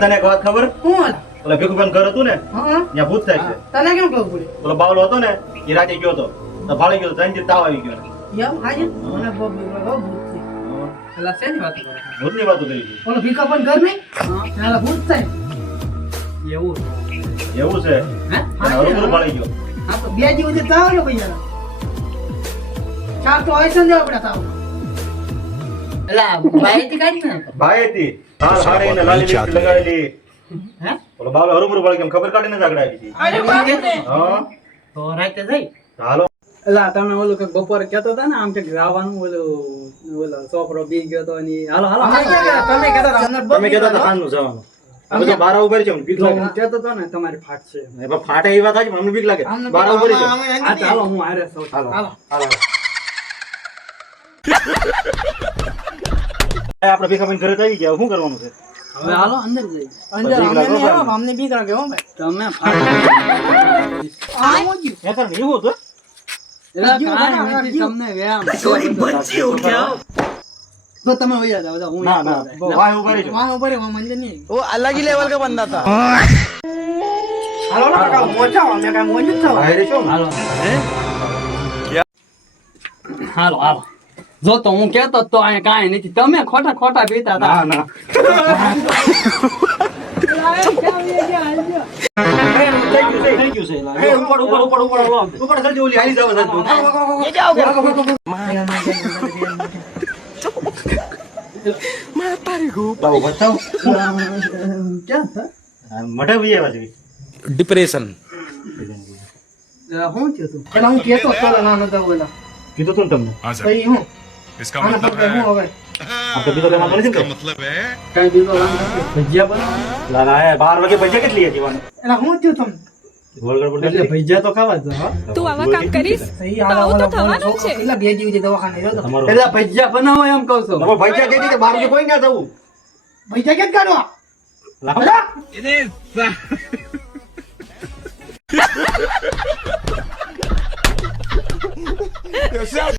તને એક વાત ખબર? કોણ? ઓલા ભીખુભાઈનું ઘર હતું ને, હા ત્યાં ભૂત થાય છે. તને કેમ ખબર પડી? ઓલો બાવલો હતો ને, એ રાતે ગયો હતો. તો ભાળી ગયો, ત્રણ દી તાવ આવી ગયો. એમ હાજે મને બહુ ભૂત છે. એલા શેની વાત કરે? ભૂતની વાતો કરી હતી. ઓલો ભીખા પણ ઘર નહીં? એલા ભૂત થાય. એવું એવું છે. હે? એને હરુભરું ભાળી ગયો. હા તો 2 દિવસ થી તાવ આવ્યો ભૈયા. ચાર તો હોય છે ને આપણે તાવ. એલા બાઈથી કાઢી ને. ભાઈ હતી. હાલ હાડીને લાલી લિપસ્ટિક લગાડેલી. હે? ઓલો બાવલો હરુભરું ભાળી ગયો, ખબર કાઢીને જ આગળ આવી હતી. અરે બાપરે. હા તો રાતે જઈ. હાલો. એલા તમે ઓલું કે બપોરે કહેતા હતા ને આમ કે જવાનું ઓલો છોકરો બી ગયો તો ની હાલો હાલો અમે ક્યાં તમે કહેતા હતા તમે કહેતા હતા સાંજનું જવાનું. હવે તો બારા ઉપર છે, મને બીક લાગે. હું કહેતો હતો ને તમારી ફાટ છે એ પણ ફાટે એ વાત સાચી, પણ અમને બીક લાગે. અમને બારા ઉપર છે. આ ચાલો હું હારે સૌ હાલો હાલો. હાલો. આપણે ભીખાભાઈ ઘરે આવી ગયા, શું કરવાનું છે? હવે હાલો અંદર જઈ અંદર બીક લાગે અમને નહીં હો આવે, અમને બીક લાગે હો ભાઈ. તમે આ મોજી. એ કારણ એવું હતું. એલા કાંઈ નથી તમને વ્યાયામ તો તમે વયા જાવ હું ના ના વાહ ઉભા રહેજો. વાહ ઉપર વાહ મંદિર નહીં. वो अलग ही लेवल का बंदा था। હાલો ને કાકા મોજા અમે કાઈ મોજી જ વાહ રહેજો. હાલો હાલો હાલો જો તો હું કહેતો તો અહીંયા કાંઈ નથી તમે ખોટા ખોટા પીતા હતા ના ના થઈ ગયું છે એલા. ઉપર ઉપર ઉપર ઉપર ઉપર જલ્દી ઓલી હાલી જાવ બાબુ બતાવ. ક્યાં હતા મઢે ભી આવ્યા છે. डिप्रेशन શું થયું તું પેલા હું કેતો તો ના નતા બોલા કીધું તું ને તમને. हाँ તો सर ઈ હું इसका આના मतलब પકડે હું है હવે આપણે બીજો લેવા મળે છે इसका ને? मतलब है કઈ બીજો વાંધો નથી. ભજીયા બનાવો લા લા 12 વાગે પૈસા કેટલી હતી વાનું? એલા હું થયું તમને ગોળ ગોળ એટલે ભજીયા તો ખાવા જ હા તું આવા કામ કરીશ સહી તો આવું તો થવાનું જ છે. કેટલા 2 દિવસ દવાખાને રહ્યો તો તમારો એટલે ભજીયા બનાવો એમ કહું છું તમારો પૈસા કહેતી કે 12 વાગે કોઈ ના જવું. પૈસા કેમ કાઢવા લાવો.